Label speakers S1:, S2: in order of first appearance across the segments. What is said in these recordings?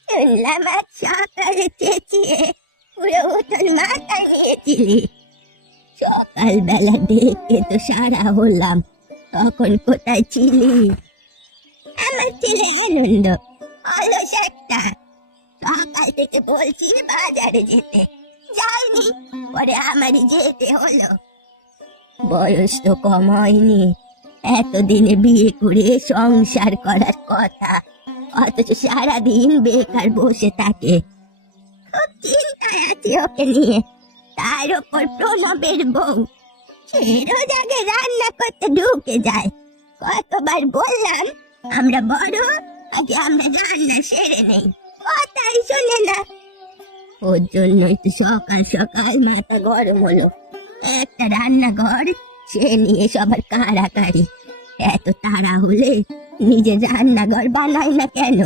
S1: শুনলাম আজ সকালে চেঁচিয়ে পুরো উঠোন মাথায় নিয়েছিলি। সকালবেলা দেখে তো সারা হলাম, তখন কোথায় ছিলি? আমার ছেলে আনন্দ অলস একটা, সকাল থেকে বলছি বাজারে যেতে, যাইনি, পরে আমারই যেতে হলো। বয়স তো কম হয়নি, এতদিনে বিয়ে করে সংসার করার কথা, অথচ সারাদিন বেকার বসে থাকে। খুব চিন্তায় আছি ওকে নিয়ে। তার ওপর প্রণবের বউ, সে রোজ আগে রান্না করতে ঢুকে যায়। কতবার বললাম আমরা বড়, আগে আমরা রান্না সেরে নেই, কথাই শোনে না। ওর জন্যই তো সকাল সকাল মাথা গরম হলো। একটা রান্নাঘর, সে নিয়ে সবার কাড়াকাড়ি। এত তাড়া হলে নিজের রান্নাঘর বানায় না কেন?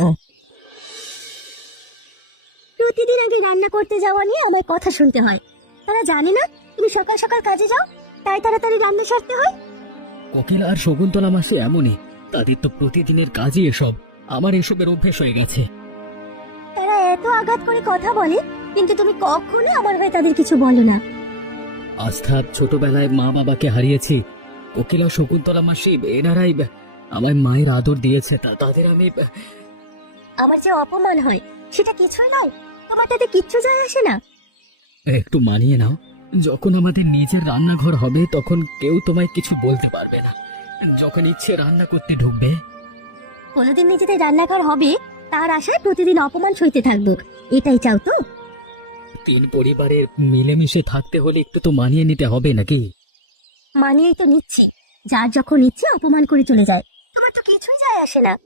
S1: প্রতিদিন আগে রান্না করতে যাওয়া নিয়ে আমার কথা শুনতে হয়। তারা জানে না তুমি সকাল সকাল কাজে যাও, তাই তাড়াতাড়ি রান্না সারতে হয়।
S2: কোকিলা আর শকুন্তলা মাসি এমনই, তাদের তো প্রতিদিনের কাজই এসব। আমার এসবের অভ্যেস হয়ে গেছে।
S1: তারা এত আঘাত করে কথা বলে, কিন্তু তুমি কখনো আমার হয়ে তাদের কিছু বলো না।
S2: আস্থা, ছোটবেলায় মা বাবাকে হারিয়েছি। কোকিলা শকুন্তলা মাসি এনারাই আমার মায়ের আদর দিয়েছে, তাদের আমি
S1: আমার যে অপমান হয় সেটা কিছুই নয়, তোমার তাতে কিচ্ছু যায় আসে না।
S2: একটু মানিয়ে নাও। যখন আমাদের নিজের রান্নাঘর হবে তখন কেউ তোমায় কিছু বলতে পারবে না। যখন ইচ্ছে রান্না করতে ঢুকবে।
S1: কোনোদিন নিজেদের রান্নাঘর হবে তার আশায় প্রতিদিন অপমান সইতে থাকবো, এটাই চাও তো?
S2: তিন পরিবারের মিলেমিশে থাকতে হলে একটু তো মানিয়ে নিতে হবে নাকি?
S1: মানিয়েই তো নিচ্ছি, যার যখন ইচ্ছে অপমান করে চলে যায়, তোমার তো কিছুই যায় আসে না।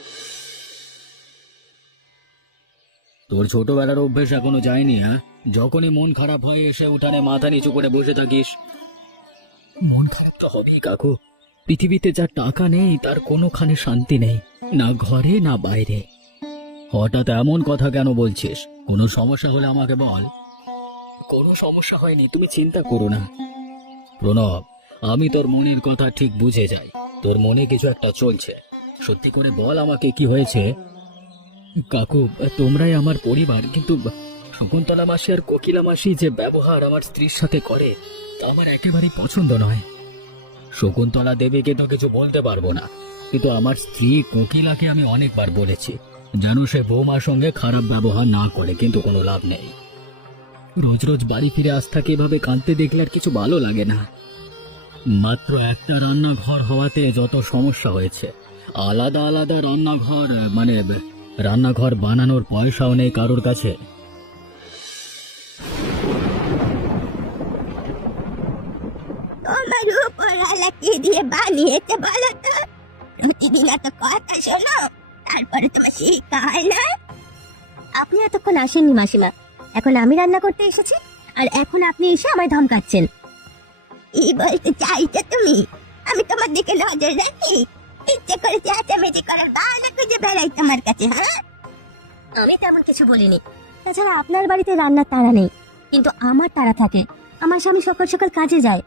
S2: তোর ছোটবেলার অভ্যেস এখনো যায়নি? হ্যাঁ, যখনই মন খারাপ হয় এসে উঠানে মাথা নিচু করে বসে থাকিস। মন খারাপ তো হবেই কাকু। পৃথিবীতে যার টাকা নেই তার কোনোখানে শান্তি নেই, না ঘরে না বাইরে। হঠাৎ এমন কথা কেন বলছিস? কোনো সমস্যা হলে আমাকে বল। কোনো সমস্যা হয়নি, তুমি চিন্তা করো না। প্রণব, আমি তোর মনের কথা ঠিক বুঝে যাই। তোর মনে কিছু একটা চলছে, সত্যি করে বল আমাকে কি হয়েছে। কাকু, তোমরাই আমার পরিবার, কিন্তু শকুন্তলা মাসি আর কোকিলা মাসি যে ব্যবহার আমার স্ত্রীর সাথে করে তা আমার একেবারেই পছন্দ নয়। শকুন্তলা দেবীকে তো কিছু বলতে পারবো না, কিন্তু আমার স্ত্রী কোকিলাকে আমি অনেকবার বলেছি যেন সে বৌমার সঙ্গে খারাপ ব্যবহার না করে, কিন্তু কোনো লাভ নেই। রোজ রোজ বাড়ি ফিরে আস্থাকে এভাবে কাঁদতে দেখলে আর কিছু ভালো লাগে না। মাত্র একটা রান্নাঘর হওয়াতে যত সমস্যা হয়েছে। আলাদা আলাদা রান্নাঘর, মানে রান্নাঘর বানানোর পয়সাও নেই কারোর কাছে।
S1: তোমার উপরওয়ালা কি দিয়ে বানিয়েছে বলো তো? প্রতিদিন এত কথা শোনো, তারপরে তোমার শিক্ষা হয় না? আপনি এতক্ষণ আসেননি মাসিমা, এখন আমি রান্না করতে এসেছি, আর এখন আপনি এসে আমায় ধমকাচ্ছেন। কি বলতে চাইছো তুমি? আমি তোমার দিকে নজর রাখি? ইচ্ছে করে চেঁচামেচি করার বাহানা খুঁজে বেড়াই তোমার কাছে? হ্যাঁ, আমি তেমন কিছু বলিনি। তাছাড়া আপনার বাড়িতে রান্নার তাড়া নেই, কিন্তু আমার তাড়া থাকে। আমার স্বামী সকাল সকাল কাজে যায়।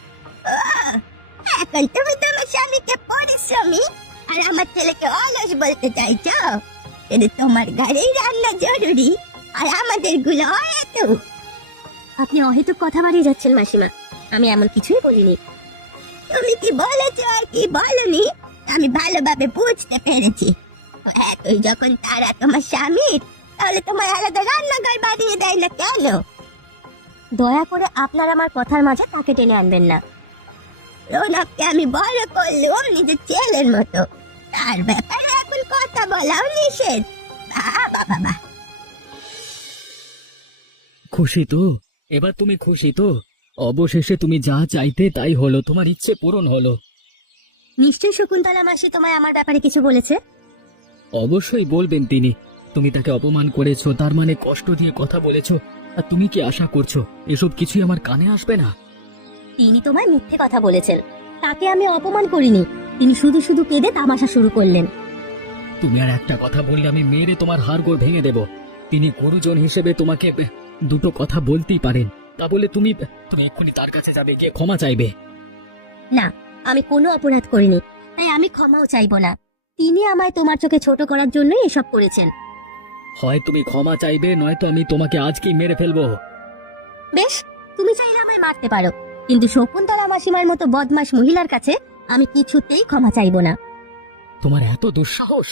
S1: এখন তুমি তোমার স্বামীকে পরিশ্রমী আর আমার ছেলেকে অলস বলতে চাইছো? কিন্তু তোমার ঘরেই রান্না জরুরি, আর আমাদের গুলো অহেতুক। আপনি অহেতুক কথা বাড়িয়ে যাচ্ছেন মাসিমা, আমি এমন কিছুই বলিনি। তুমি কি বলেছো আর কি বলনি আমি ভালোভাবে বুঝতে পেরেছি। এতই যখন তারা তোমার স্বামীর, তাহলে তোমার আলাদা রান্নাঘর বানিয়ে দেয় না কেন? দয়া করে আপনার আমার কথার মাঝে তাকে টেনে আনবেন না। রৌনককে আমি বড় করলেও নিজের ছেলের মতো, তার ব্যাপারে এখন কথা বলাও নিষেধ। বাবা বাবা।
S2: খুশি তো? এবার তুমি খুশি তো? অবশেষে তুমি যা চাইতে তাই হলো, তোমার ইচ্ছে পূরণ হলো।
S1: নিশ্চয়ই শকুন্তলা মাসি তোমায় আমার ব্যাপারে কিছু বলেছে।
S2: অবশ্যই বলবেন তিনি। তুমি তাকে অপমান করেছো, তার মানে কষ্ট দিয়ে কথা বলেছো, আর তুমি কি আশা করছো এসব কিছুই আমার কানে আসবে না?
S1: তিনি তোমায় মিথ্যে কথা বলেছেন, তাকে আমি অপমান করিনি। তিনি শুধু শুধু কেঁদে তামাশা শুরু করলেন।
S2: তুমি আর একটা কথা বললে আমি মেরে তোমার হাড়গোড় ভেঙে দেব। তিনি গুরুজন হিসেবে তোমাকে দুটো কথা বলতেই পারেন, তা বলে তুমি তুমি এক্ষুনি তার কাছে যাবে, গিয়ে ক্ষমা চাইবে?
S1: না, আমি কোনো অপরাধ করিনি, তাই আমি ক্ষমাও চাইবো না। তিনি আমায় তোমার চোখে ছোট করার জন্যই এসব করেছেন।
S2: হয় তুমি ক্ষমা চাইবে, নয়তো আমি তোমাকে আজকেই মেরে ফেলবো।
S1: বেশ, তুমি চাইলে আমায় মারতে পারো, কিন্তু শকুন্তলা মাসিমার মতো বদমাশ মহিলার কাছে আমি কিছুতেই ক্ষমা চাইবো না।
S2: তোমার এত দুঃসাহস!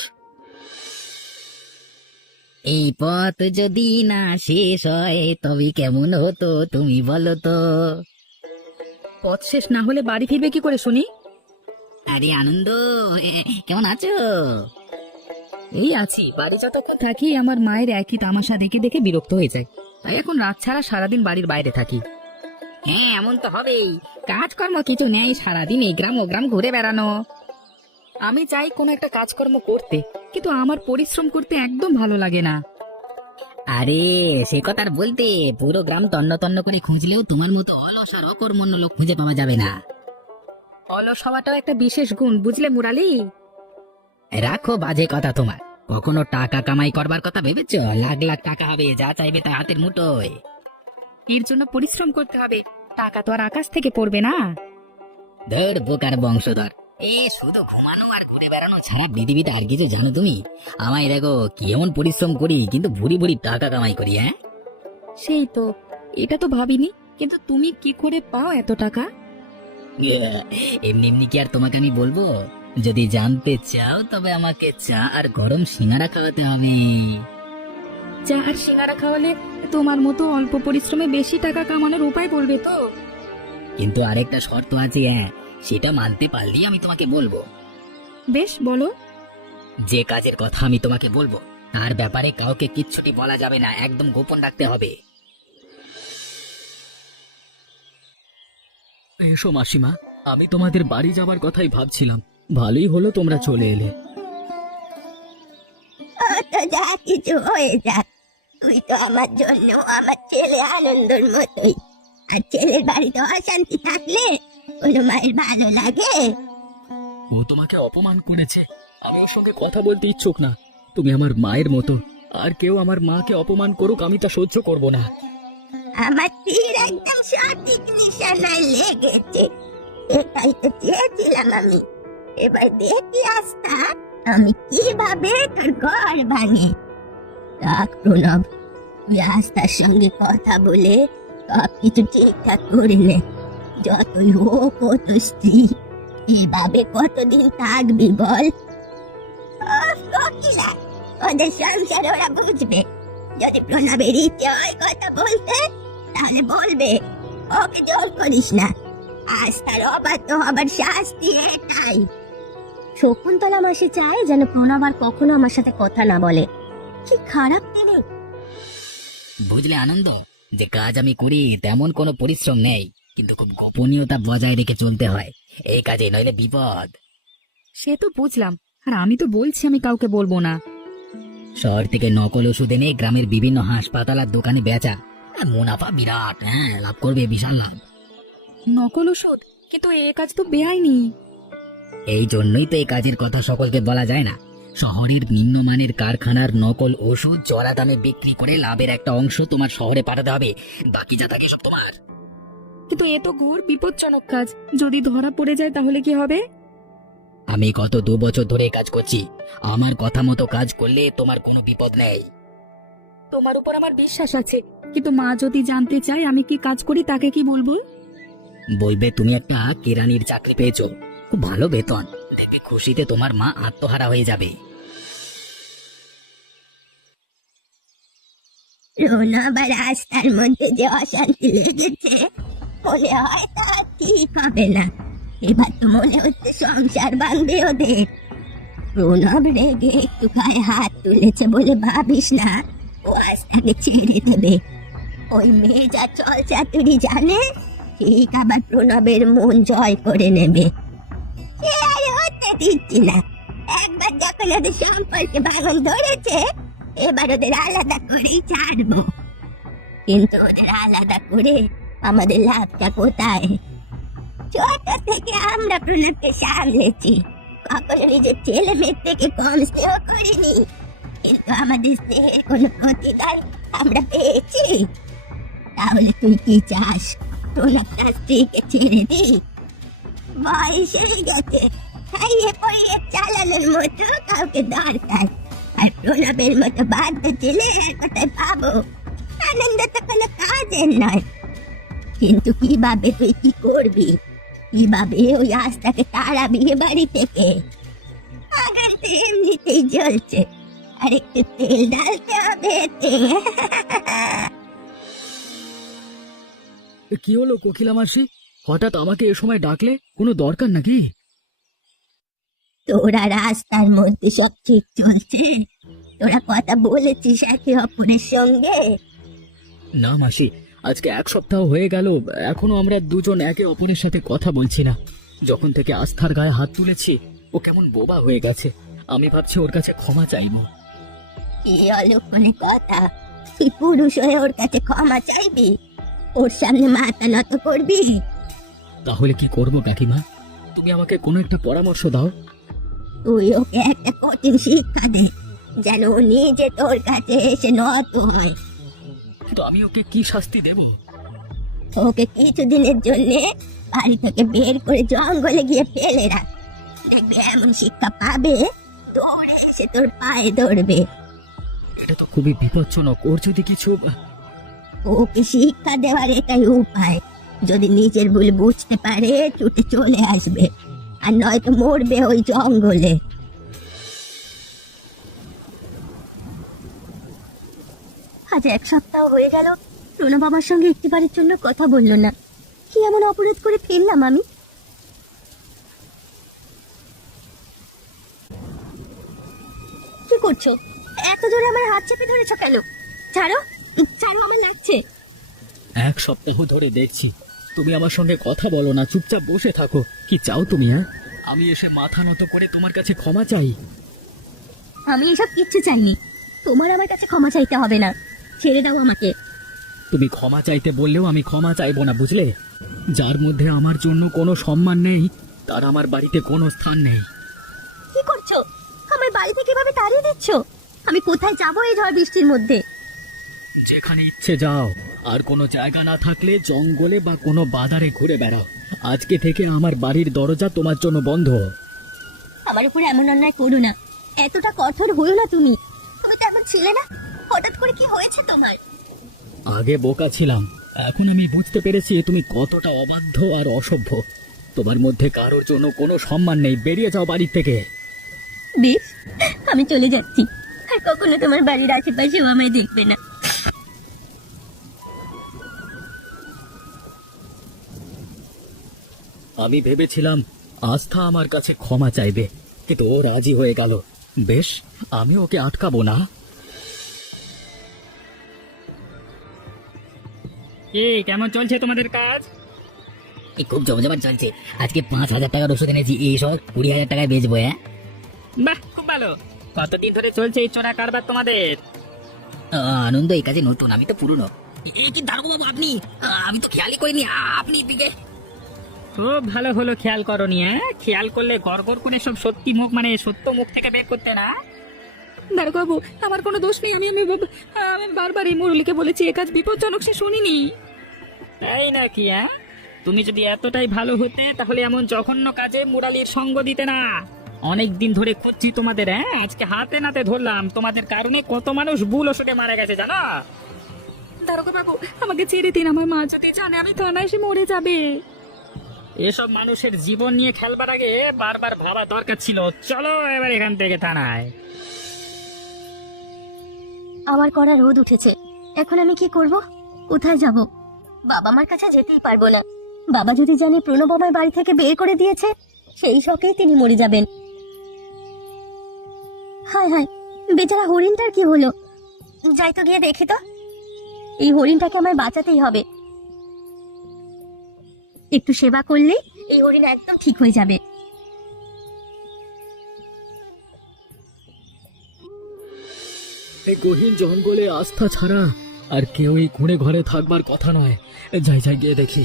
S3: এই পথ যদি না শেষ হয় তবে কেমন হতো তুমি বলো তো।
S4: পথ শেষ না হলে বাড়ি ফিরবে কি করে শুনি?
S3: আরে আনন্দ, কেমন আছো?
S4: এই আছি, বাড়ি যতক্ষণ থাকি আমার মায়ের একই তামাশা দেখে দেখে বিরক্ত হয়ে যায়, তাই এখন রাত ছাড়া সারাদিন বাড়ির বাইরে থাকি।
S3: হ্যাঁ, এমন তো হবেই, কাজকর্ম কিছু নেই, সারাদিন এই গ্রাম ও গ্রাম ঘুরে বেড়ানো।
S4: আমি চাই কোনো একটা কাজকর্ম করতে, কিন্তু আমার পরিশ্রম করতে একদম ভালো লাগে না।
S3: আরে সে কথা আর বলতে, পুরো গ্রাম তন্ন তন্ন করে খুঁজলেও তোমার মতো অলস আর অকর্মণ্য লোক খুঁজে পাওয়া যাবে না।
S4: অলস হওয়াটাও একটা বিশেষ গুণ, বুঝলে মুরালি?
S3: রাখো বাজে কথা তোমার, কখনো টাকা কামাই করবার কথা ভেবেছো? লাখ লাখ টাকা হবে, যা চাইবে তা হাতের মুঠোয়।
S4: এর জন্য পরিশ্রম করতে হবে, টাকা তো আর আকাশ থেকে পড়বে না।
S3: ধর বোকার বংশধর, শুধু ঘুমানো আর ঘুরে বেড়ানো ছাড়া পৃথিবীতে আর কিছু জানো তুমি? আমায় দেখো কেমন পরিশ্রম করি, কিন্তু ভুরি ভুরি টাকা কামাই করি। হ্যাঁ,
S4: সেই তো, এটা তো ভাবিনি, কিন্তু তুমি কি করে পাও এত টাকা?
S3: এমনি এমনি কি আর তোমাকে আমি বলবো? যদি জানতে চাও তবে আমাকে চা আর গরম সিঙ্গারা খাওয়াতে হবে।
S4: চা আর সিঙ্গারা খাওয়ালে তোমার মতো অল্প পরিশ্রমে বেশি টাকা কামানোর উপায় বলবে তো?
S3: কিন্তু আরেকটা শর্ত আছে, হ্যাঁ, সেটা মানতে পারলেই আমি তোমাকে বলবো।
S4: বেশ, বলো।
S3: যে কাজের কথা আমি তোমাকে বলবো তার ব্যাপারে কাউকে কিচ্ছুটি বলা যাবে না, একদম গোপন রাখতে হবে।
S2: এসো মাসিমা, আমি তোমাদের বাড়ি যাবার কথাই ভাবছিলাম। ভালোই হলো তোমরা চলে এলে।
S1: তো যা কিছু হয়ে যাক, তুই তো আমার জন্য আমার ছেলে আনন্দর মতোই। আর ছেলের বাড়িতে অশান্তি থাকলে কোনো মায়ের ভালো লাগে?
S2: ও তোমাকে অপমান করেছে, আমি ওর সঙ্গে কথা বলতে ইচ্ছুক না। তুমি আমার মায়ের মতো, আর কেউ আমার মাকে অপমান করুক আমি তা সহ্য করব না।
S1: আমার তীর একদম সঠিক নিশানায় লেগেছে, এটাই তো চেয়েছিলাম আমি। এবার দেখি আস্থা আমি কিভাবে তোর ঘর ভাঙে। দেখ প্রণব, তুই আস্থার সঙ্গে কথা বলে সবকিছু ঠিকঠাক করে নে। যতই হোক ও তো স্ত্রী, এভাবে কতদিন থাকবি বল? ফকিরা, ওদের সংসার ওরা বুঝবে। যদি প্রণবের ইচ্ছে হয় কথা বলতে, তাহলে বলবে, ওকে জোর করিস না। আজ তার অবাধ্য হবার শাস্তি এটাই। শকুন্তলা মাসি চায় যেন প্রণব আর কখনো আমার সাথে কথা না বলে। কি খারাপ তিনি!
S3: বুঝলে আনন্দ, যে কাজ আমি করি তেমন কোনো পরিশ্রম নেই, কিন্তু খুব গোপনীয়তা বজায় রেখে চলতে হয় এই কাজে, নইলে বিপদ।
S4: সে তো বুঝলাম, আর আমি তো বলছি আমি কাউকে বলবো না।
S3: শহর থেকে নকল ওষুধ এনে গ্রামের বিভিন্ন হাসপাতাল আর দোকানে বেচা, আর মুনাফা বিরাট। হ্যাঁ, লাভ করবে, বিশাল লাভ।
S4: নকল ওষুধ? কিন্তু এ কাজ তো বেআইনি।
S3: এই জন্যই তো এই কাজের কথা সকলকে বলা যায় না। শহরের নিম্নমানের কারখানার নকল ওষুধ চড়া দামে বিক্রি করে লাভের একটা অংশ তোমার শহরে পাঠাতে হবে, বাকি যা থাকে সব তোমার।
S4: কিন্তু এ তো ঘোর বিপজ্জনক কাজ, যদি ধরা পড়ে যায় তাহলে কি হবে?
S3: আমি গত 2 বছর ধরে কাজ করছি, আমার কথা মতো কাজ করলে তোমার কোনো বিপদ নেই।
S4: তোমার উপর আমার বিশ্বাস আছে, কিন্তু মা যদি জানতে চায় আমি কি কাজ করি, তাকে কি বলবো?
S3: বলবে তুমি একটা কেরানির চাকরি পেয়েছো, খুব ভালো বেতন, দেখবে খুশিতে তোমার মা আত্মহারা হয়ে যাবে।
S1: প্রণব আর আস্থার মধ্যে যে অশান্তি লেগেছে, মনে হয় তা ঠিক হবে না। এবার তো মনে হচ্ছে সংসার ভাঙবে ওদের। প্রণব রেগে একটু গায়ে হাত তুলেছে বলে ভাবিস না ও আস্থাকে ছেড়ে দেবে। ওই মেয়ে যা চল চাতুরি জানে, ঠিক আবার প্রণবের মন জয় করে নেবে। সে আর হতে দিচ্ছি না। একবার যখন ওদের সম্পর্কে ভাঙন ধরেছে, এবার ওদের আলাদা করেই ছাড়বো। কিন্তু ওদের আলাদা করে আমাদের লাভটা কোথায়? ছোট থেকে আমরা প্রণবকে সামলেছি, কখনো নিজের ছেলে মেয়ের থেকে কম স্নেহ করিনি। কিন্তু আমাদের স্নেহের কোনো প্রতিদান আমরা পেয়েছি? তাহলে তুই কি চাস, প্রণব তার স্ত্রীকে ছেড়ে দি? বয়স হয়ে গেছে, খাইয়ে পড়িয়ে চালানোর মতো কাউকে দরকার। আর প্রণবের মতো বাধ্য ছেলে কোথায় পাবো? আনন্দ তো কোনো কাজের নয়। কিন্তু কিভাবে তুই কি করবি? কিভাবে ওই আস্থাকে তাড়াবি এ বাড়ি থেকে? আগান তো এমনিতেই জ্বলছে, আর একটু তেল ঢালতে হবে এতে।
S2: কি হলো কোকিলা মাসি, হঠাৎ আমাকে এ সময় ডাকলে? কোনো দরকার নাকি?
S1: তোরা রাস্তার মধ্যে সব ঠিক চলছে? তোরা কথা বলেছিস একে অপরের সঙ্গে?
S2: না মাসি, আজকে 1 সপ্তাহ হয়ে গেল, এখনো আমরা দুজন একে অপরের সাথে কথা বলছি না। যখন থেকে আস্থার গায়ে হাত তুলেছি, ও কেমন বোবা হয়ে গেছে। আমি ভাবছি ওর কাছে ক্ষমা চাইবো।
S1: কি অলক্ষণে কথা! তুই পুরুষ হয়ে ওর কাছে ক্ষমা চাইবি? ওর সামনে মাথা নত করবি?
S2: তাহলে কি করব কাকিমা? তুমি আমাকে কোনো একটা পরামর্শ দাও।
S1: তুই ওকে একটা কঠিন শিক্ষা দে, যেন ও নিজে তোর কাছে এসে নত হয়।
S2: কিন্তু আমি ওকে কি শাস্তি দেব?
S1: ওকে কিছুদিনের জন্য বাড়ি থেকে বের করে জঙ্গলে গিয়ে ফেলে রাখ। দেখবে এমন শিক্ষা পাবে, দৌড়ে এসে তোর পায়ে ধরবে।
S2: এটা তো খুবই বিপজ্জনক। ওর যদি কিছু...
S1: ওকে শিক্ষা দেওয়ার এটাই উপায়। যদি নিজের ভুল বুঝতে পারে ছুটে চলে আসবে, আর নয়তো মরবে ওই জঙ্গলে। আজ 1 সপ্তাহ হয়ে গেল প্রণব আমার সঙ্গে একটিবারের জন্য কথা বললো না। কি এমন অপরাধ করে ফেললাম আমি? কি করছো? এত জোরে আমার হাত চেপে ধরেছো কেন? ছাড়ো, ছাড়ো, আমার লাগছে।
S2: 1 সপ্তাহ ধরে দেখছি তুমি আমার সঙ্গে কথা বলো না, চুপচাপ বসে থাকো। কি চাও তুমি? হ্যাঁ, আমি এসে মাথা নত করে তোমার কাছে ক্ষমা চাই?
S1: আমি এসব কিচ্ছু চাইনি। তোমার আমার কাছে ক্ষমা চাইতে হবে না। ছেড়ে দাও আমাকে।
S2: তুমি ক্ষমা চাইতে বললেও আমি ক্ষমা চাইবো না, বুঝলে? যার মধ্যে আমার জন্য কোনো সম্মান নেই, তার আমার বাড়িতে কোনো স্থান নেই।
S1: কি করছো? আমার বাড়ি থেকে কিভাবে তাড়িয়ে দিচ্ছ? আমি কোথায় যাবো এই ঝড় বৃষ্টির মধ্যে?
S2: যেখানে ইচ্ছে যাও, আর কোনো জায়গা না থাকলে জঙ্গলে বা কোনো বাজারে ঘুরে বেড়াও। আজকে থেকে আমার বাড়ির দরজা তোমার জন্য বন্ধ।
S1: আমার উপরে এমন অন্যায় করো না। এতটা কঠোর হইও না তুমি। তুমি তো এমন ছিলে না। হঠাৎ করে কি হয়েছে তোমার?
S2: আগে বোকা ছিলাম, এখন আমি বুঝতে পেরেছি তুমি কতটা অবাধ্য আর অসভ্য। তোমার মধ্যে কারোর জন্য কোনো সম্মান নেই। বেরিয়ে যাও বাড়ি থেকে।
S1: বেশ, আমি চলে যাচ্ছি। আর কখনো তোমার বাড়ির আশেপাশেও আমায় দেখবে না।
S2: আমি ভেবেছিলাম আস্থা আমার কাছে ক্ষমা চাইবে, কিন্তু ও রাজি হয়ে গেল। বেশ, আমি ওকে আটকাবো না। কেমন চলছে তোমাদের কাজ?
S3: এই খুব জমজমাট চলছে। আজকে 5,000 টাকার ওষুধ এনেছি, এই সব 20,000 টাকায় বেচবো। হ্যাঁ,
S4: বাহ, খুব ভালো। কতদিন ধরে চলছে এই চোরা কারবার তোমাদের?
S3: আনন্দ এই কাজে নতুন, আমি তো পুরনো। এই কি দারোগা বাবু আপনি? আমি তো খেয়ালই করিনি আপনি এদিকে।
S4: খুব ভালো হলো খেয়াল করনি। খেয়াল করলে গড়গড় করে সব সত্যি মুখ, মানে সত্য মুখ থেকে বের করতে না। দারোগাবু, আমার কোনো দোষ নেই। আমি বারবার এই মুরলিকে বলেছি এ কাজ বিপজ্জনক, সে শুনিনি। তাই নাকি? তুমি যদি এতটাই ভালো হতে তাহলে এমন জঘন্য কাজে মুরালির সঙ্গ দিতে না। অনেক দিন ধরে খুঁজছি তোমাদের। আজকে হাতে নাতে ধরলাম। তোমাদের কারণে কত মানুষ ভুল ওষুধে মারা গেছে জানো? দারোগা বাবু, আমাকে ছেড়ে দিন। আমার মা যদি জানে আমি থানায় এসে মরে যাবে। এসব মানুষের জীবন নিয়ে খেলবার আগে বারবার ভাবা দরকার ছিল। চলো এবার এখান থেকে থানায়।
S1: আমার কড়া রোদ উঠেছে। এখন আমি কি করব? কোথায় যাব? বাবা মার কাছে যেতেই পারবো না। বাবা যদি জানে প্রণব আমায় বাড়ি থেকে বের করে দিয়েছে, সেই শখেই তিনি মরে যাবেন। হায় হায়, বেচারা হরিণটার কি হলো? যাই তো গিয়ে দেখি তো। এই হরিণটাকে আমায় বাঁচাতেই হবে। একটু সেবা করলেই এই হরিণ একদম ঠিক হয়ে যাবে।
S2: এই গহীন জঙ্গলে আস্থা ছাড়া আর কেউ এই কুঁড়ে ঘরে থাকবার কথা নয়। যাই যাই গিয়ে দেখি।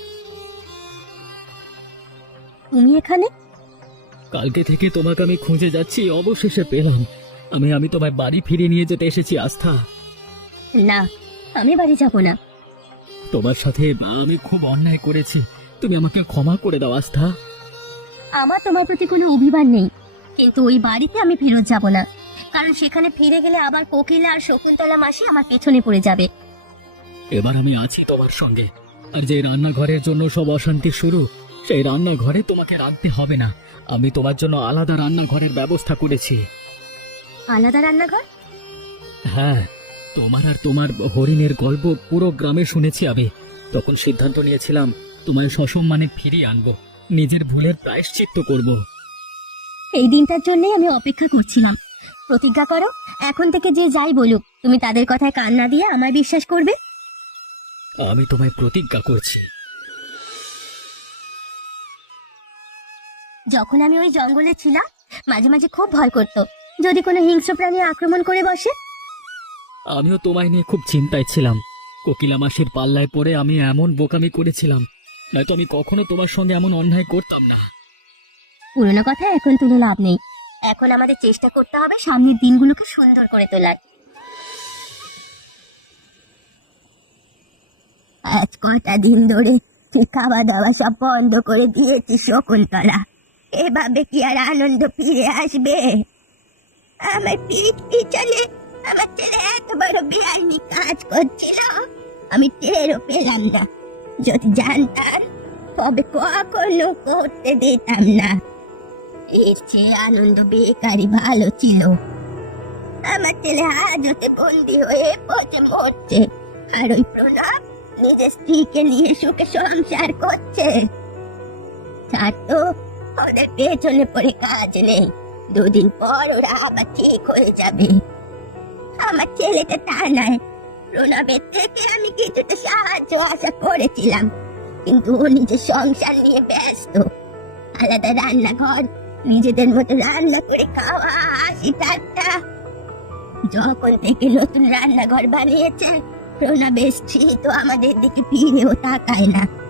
S1: তুমি এখানে?
S2: কালকে থেকে তোমাকে আমি খুঁজে যাচ্ছি, অবশেষে পেলাম। আমি তোমায় বাড়ি ফিরিয়ে নিয়ে যেতে এসেছি আস্থা।
S1: না, আমি বাড়ি যাব না।
S2: তোমার সাথে আমি খুব অন্যায় করেছি, তুমি আমাকে ক্ষমা করে দাও আস্থা।
S1: আমার তোমার প্রতি কোনো অভিমান নেই, কিন্তু ওই বাড়িতে আমি ফেরত যাব না। কারণ সেখানে ফিরে গেলে আবার কোকিলা আর শকুন্তলা মাসি আমার পেছনে পড়ে যাবে।
S2: এবার আমি আছি তোমার সঙ্গে। আর যে রান্নাঘরের জন্য সব অশান্তি শুরু, সেই রান্নাঘরে তোমাকে রাখতে হবে না। আমি তোমার জন্য আলাদা রান্নাঘরের ব্যবস্থা করেছি।
S1: আলাদা রান্নাঘর?
S2: হ্যাঁ, তোমার আর তোমার হরিণের গল্প পুরো গ্রামে শুনেছি আমি। তখন সিদ্ধান্ত নিয়েছিলাম তোমায় সসম্মানে ফিরিয়ে আনবো, নিজের ভুলের প্রায়শ্চিত্ত করব।
S1: এই দিনটার জন্যই আমি অপেক্ষা করছিলাম। প্রতিজ্ঞা করো, এখন থেকে যে যাই বলুক তুমি তাদের কথায় কান না দিয়ে আমায় বিশ্বাস করবে।
S2: আমি তোমায় প্রতিজ্ঞা করছি।
S1: যখন আমি ওই জঙ্গলে ছিলাম মাঝে মাঝে খুব ভয় করতো যদি কোনো হিংস্র প্রাণী আক্রমণ করে বসে।
S2: আমিও তোমায় নিয়ে খুব চিন্তায় ছিলাম। কোকিলা মাসির পাল্লায় পড়ে আমি এমন বোকামি করেছিলাম, নয়তো আমি কখনো তোমার সঙ্গে এমন অন্যায় করতাম না।
S1: পুরোনো কথা এখন তুলে লাভ নেই। এখন আমাদের চেষ্টা করতে হবে সামনের দিনগুলোকে সুন্দর করে তোলার। আজ কটা দিন ধরে তুই খাওয়া দাওয়া সব বন্ধ করে দিয়েছিস শকুন্তলা। এভাবে কি আর আনন্দ ফিরে আসবে? আমার পিঠ পিছনে আমার ছেলে এত বড় বেআইনি কাজ করছিল, আমি টেরও পেলাম না। যদি জানতাম তবে কখনো করতে দিতাম না। এর চেয়ে আনন্দ বেকারই ভালো ছিল। আমার ছেলে হাজতে বন্দি হয়ে পচে মরছে, আর ওই প্রণব নিজের স্ত্রীকে নিয়ে সুখে সংসার করছে। ছাড় তো, ওদের পেছনে পড়ে কাজ নেই। দুদিন পর ওরা আবার ঠিক হয়ে যাবে। আমার ছেলেটা তা নয়। প্রণবের থেকে আমি কিছুটা সাহায্য আশা করেছিলাম, কিন্তু ও নিজের সংসার নিয়ে ব্যস্ত। আলাদা রান্নাঘর, নিজেদের মতো রান্না করে খাওয়া, হাসি ঠাট্টা। যখন থেকে নতুন রান্নাঘর বানিয়েছে প্রণবের স্ত্রী তো আমাদের দিকে ফিরেও তাকায় না।